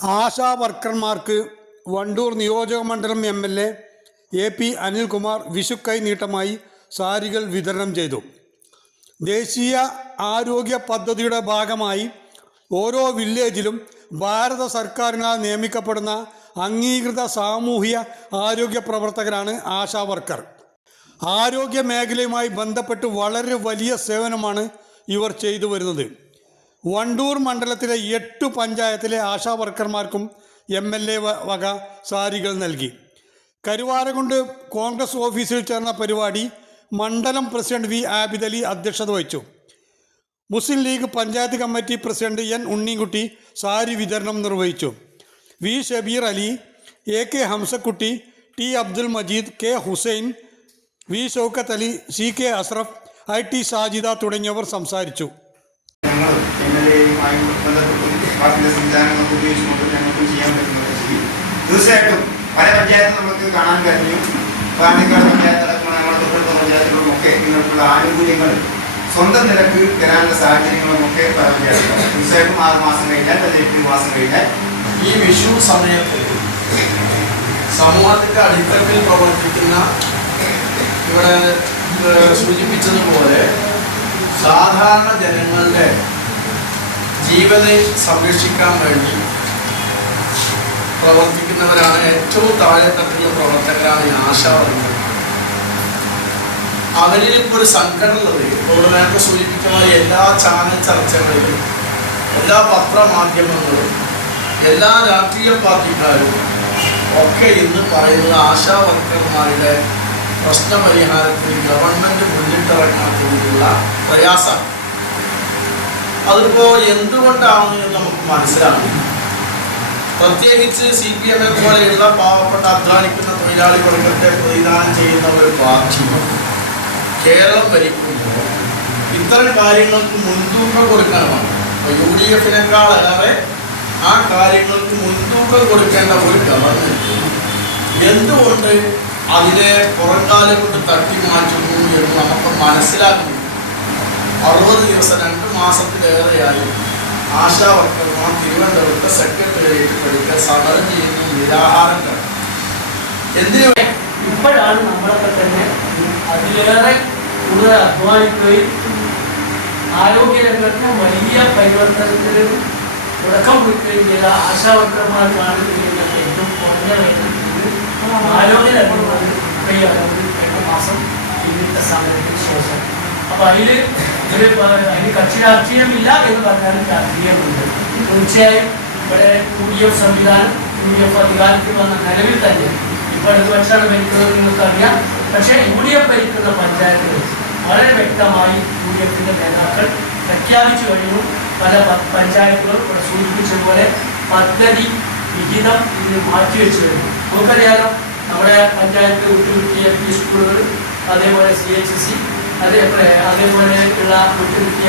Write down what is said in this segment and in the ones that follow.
ആശാ വർക്കർമാർക്ക് വണ്ടൂർ നിയോജകമണ്ഡലം MLA AP Anilkumar വിഷുക്കൈ നീട്ടമായി സാരികൾ വിതരണം ചെയ്തു. ദേശീയ ആരോഗ്യ പദ്ധതിയുടെ ഭാഗമായി ഓരോ വില്ലേജിലും ഭാരത സർക്കാരിനാൽ നിയമിക്കപ്പെടുന്ന അംഗീകൃത സാമൂഹ്യ ആരോഗ്യ പ്രവർത്തകരാണ് ആശാ വർക്കർ. ആരോഗ്യ മേഖലയുമായി ബന്ധപ്പെട്ട് വളരെ വലിയ സേവനമാണ് ഇവർ ചെയ്തു വരുന്നത്. വണ്ടൂർ മണ്ഡലത്തിലെ 8 പഞ്ചായത്തിലെ ആശാ വർക്കർമാർക്കും MLA വക സാരികൾ നൽകി. കരുവാരകുണ്ട് കോൺഗ്രസ് ഓഫീസിൽ ചേർന്ന പരിപാടി മണ്ഡലം പ്രസിഡന്റ് V. ആബിദ് അലി അധ്യക്ഷത വഹിച്ചു. Muslim League panchayat committee president N. Unnikkutty sari വിതരണം നിർവഹിച്ചു. V. Shabeer Ali, AK Hamsakutty, T. Abdul Majeed, K. Hussain, V. Shoukath Ali, CK Ashraf, IT Sajida തുടങ്ങിയവർ സംസാരിച്ചു. തീർച്ചയായിട്ടും പല പഞ്ചായത്തും നമുക്ക് കാണാൻ കഴിഞ്ഞു. പാലക്കാട് പഞ്ചായത്ത് അടക്കമുള്ള നമ്മുടെ തൊട്ടടുത്ത പഞ്ചായത്തുകളും ഒക്കെ ഇങ്ങനെയുള്ള ആനുകൂല്യങ്ങൾ സ്വന്തം നിരക്ക് തരാനുള്ള സാഹചര്യങ്ങളും ഒക്കെ പല പഞ്ചായത്തുകൾ തീർച്ചയായിട്ടും 6 മാസം കഴിഞ്ഞാൽ അല്ലെങ്കിൽ 8 മാസം കഴിഞ്ഞാൽ ഈ വിഷു സമയത്ത് സമൂഹത്തിന്റെ അടിത്തട്ടിൽ പ്രവർത്തിക്കുന്ന ഇവിടെ സൂചിപ്പിച്ചതുപോലെ സാധാരണ ജനങ്ങളുടെ ജീവനെ സംരക്ഷിക്കാൻ വേണ്ടി പ്രവർത്തിക്കുന്നവരാണ്. ഏറ്റവും താഴെത്തട്ടിലുള്ള പ്രവർത്തകരാണ് ഈ ആശാ വർക്കർ. അവരിൽ ഇപ്പോൾ ഒരു സംഘടന ഉള്ളത് ഇപ്പോൾ നേരത്തെ സൂചിപ്പിക്കുന്ന എല്ലാ ചാനൽ ചർച്ചകളിലും എല്ലാ പത്രമാധ്യമങ്ങളും എല്ലാ രാഷ്ട്രീയ പാർട്ടിക്കാരും ഒക്കെ ഇന്ന് പറയുന്നത് ആശാ വർക്കർമാരുടെ പ്രശ്നപരിഹാരത്തിൽ ഗവൺമെൻറ് മുന്നിട്ടിറങ്ങാത്തതിനുള്ള പ്രയാസം. അതിപ്പോൾ എന്തുകൊണ്ടാണ് എന്ന് നമുക്ക് മനസ്സിലാകും. പ്രത്യേകിച്ച് CPM പോലെയുള്ള പാവപ്പെട്ട അധ്വാനിക്കുന്ന തൊഴിലാളി വർഗത്തെ പ്രതിദാനം ചെയ്യുന്ന ഒരു പാർട്ടി കേരളം ഭരിക്കുമ്പോൾ ഇത്തരം കാര്യങ്ങൾക്ക് മുൻതൂക്കം കൊടുക്കാനാണ്. UDF-നേക്കാളേറെ ആ കാര്യങ്ങൾക്ക് മുൻതൂക്കം കൊടുക്കേണ്ട ഒരു ഗവൺമെൻറ് എന്തുകൊണ്ട് അതിനെ പുറംകാലം കൊണ്ട് തട്ടി മാറ്റുന്നു എന്ന് നമുക്ക് മനസ്സിലാക്കുന്നു. 60 ദിവസം 2 മാസത്തിലേറെയായി ആശാ വർക്കർമാർ തിരുവനന്തപുരത്തെ സെക്രട്ടേറിയറ്റ് പഠിക്കാൻ സമരം ചെയ്യുന്നു, നിരാഹാരം കിടക്കും. എന്തിനു ഇപ്പോഴാണ് നമ്മളൊക്കെ തന്നെ അതിലേറെ കൂടുതൽ അധ്വാനിക്കുകയും ആരോഗ്യരംഗത്ത് വലിയ പരിവർത്തനത്തിന് തുടക്കം കുറിക്കുകയും ചെയ്ത ആശാ വർക്കർമാർക്കാണ് ഏറ്റവും കുറഞ്ഞ വേതനത്തിൽ ആരോഗ്യരംഗമാണ് 2 മാസം ഇന്നത്തെ സമരത്തിന് ശേഷം. അപ്പോൾ അതിന് കക്ഷി രാഷ്ട്രീയമില്ല എന്ന് പറഞ്ഞാലും രാഷ്ട്രീയമുണ്ട്. തീർച്ചയായും ഇവിടെ UDF സംവിധാനം UDF അധികാരത്തിൽ വന്ന നിലവിൽ തന്നെ ഇപ്പോൾ ഇടതുപക്ഷമാണ് ഭരിക്കുന്നത് നിങ്ങൾക്കറിയാം. പക്ഷേ UDF ഭരിക്കുന്ന പഞ്ചായത്തുകൾ വളരെ വ്യക്തമായി UDF-ന്റെ നേതാക്കൾ പ്രഖ്യാപിച്ചു കഴിഞ്ഞു. പല പഞ്ചായത്തുകളും ഇവിടെ സൂചിപ്പിച്ചതുപോലെ പദ്ധതി വിഹിതം ഇതിന് മാറ്റിവെച്ചു കഴിഞ്ഞു. നമുക്കറിയാലോ, നമ്മുടെ പഞ്ചായത്ത് വിട്ടുകിട്ടിയ LP സ്കൂളുകൾ, അതേപോലെ CHC, അതേപോലെയുള്ള വിട്ടുകിട്ടിയ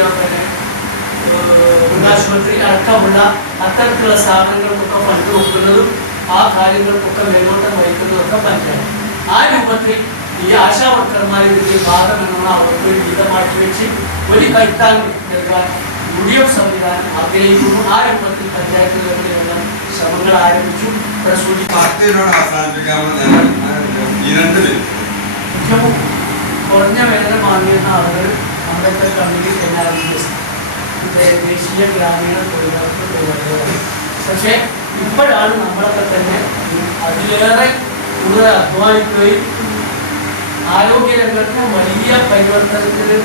മൃഗാശുപത്രി അടക്കമുള്ള അത്തരത്തിലുള്ള സ്ഥാപനങ്ങൾക്കൊക്കെ ഫണ്ട് കൊടുക്കുന്നതും ആ കാര്യങ്ങൾക്കൊക്കെ മേലോട്ടം വഹിക്കുന്നതൊക്കെ പഞ്ചായത്ത്. ആ രൂപത്തിൽ ഈ ആശാ വർക്കർമാരുടെ ഭാഗം എന്നുള്ള അവർക്ക് ഒരു വിധം മാറ്റിവെച്ച് ഒരു കൈത്താങ് നൽകാൻ UDF സംവിധാനം ആഗ്രഹിക്കുന്നു. ആ രൂപത്തിൽ പഞ്ചായത്തുകളിലുള്ള ശ്രമങ്ങൾ ആരംഭിച്ചു. ഏറ്റവും കുറഞ്ഞ വേതനം വാങ്ങിയിരുന്ന ആളുകൾ നമ്മുടെ കമ്പനി ദേശീയ ഗ്രാമീണ തൊഴിലുറപ്പ് തൊഴിലാളികളാണ്. പക്ഷേ ഇപ്പോഴാണ് നമ്മളൊക്കെ തന്നെ അതിലേറെ കൂടുതൽ അധ്വാനിക്കുകയും ആരോഗ്യരംഗത്ത് വലിയ പരിവർത്തനത്തിന്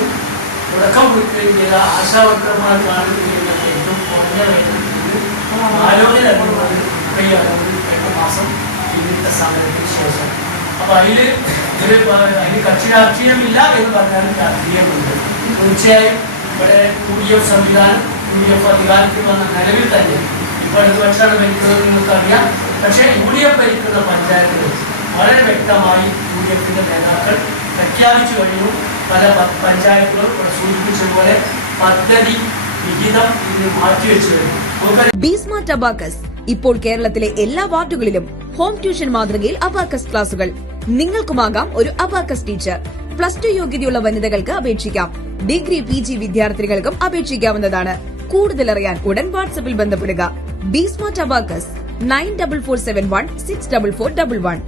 തുടക്കം കുറിക്കുകയും ചെയ്ത ആശാ വർക്കർമാർക്കാണ് ഏറ്റവും കുറഞ്ഞ വേതനത്തിൽ ആരോഗ്യരംഗമാണ് 2 മാസം ഇന്നത്തെ സമരത്തിന് ശേഷം. അപ്പോൾ അതിന് കക്ഷി രാഷ്ട്രീയമില്ല എന്ന് പറഞ്ഞാലും രാഷ്ട്രീയമുണ്ട്. തീർച്ചയായും ഇവിടെ UDF സംവിധാനം UDF അധികാരത്തിൽ വന്ന നിലവിൽ തന്നെ ഇപ്പോൾ ഇടതുപക്ഷമാണ് ഭരിക്കുന്നത് നിങ്ങൾക്കറിയാം. പക്ഷേ UDF ഭരിക്കുന്ന പഞ്ചായത്തുകൾ വളരെ വ്യക്തമായി UDF-ന്റെ നേതാക്കൾ പ്രഖ്യാപിച്ചു കഴിഞ്ഞു. പല പഞ്ചായത്തുകളും ഇവിടെ സൂചിപ്പിച്ചതുപോലെ പദ്ധതി വിഹിതം ഇതിന് മാറ്റിവെച്ചു കഴിഞ്ഞു. ബി-സ്മാർട്ട് അബാക്കസ് ഇപ്പോൾ കേരളത്തിലെ എല്ലാ വാർഡുകളിലും ഹോം ട്യൂഷൻ മാതൃകയിൽ അബാക്കസ് ക്ലാസുകൾ. നിങ്ങൾക്കുമാകാം ഒരു അബാക്കസ് ടീച്ചർ. +2 യോഗ്യതയുള്ള വനിതകൾക്ക് അപേക്ഷിക്കാം. ഡിഗ്രി PG വിദ്യാർത്ഥികൾക്കും അപേക്ഷിക്കാവുന്നതാണ്. കൂടുതലറിയാൻ ഉടൻ വാട്സ്ആപ്പിൽ ബന്ധപ്പെടുക. B smart abacus 9447164411.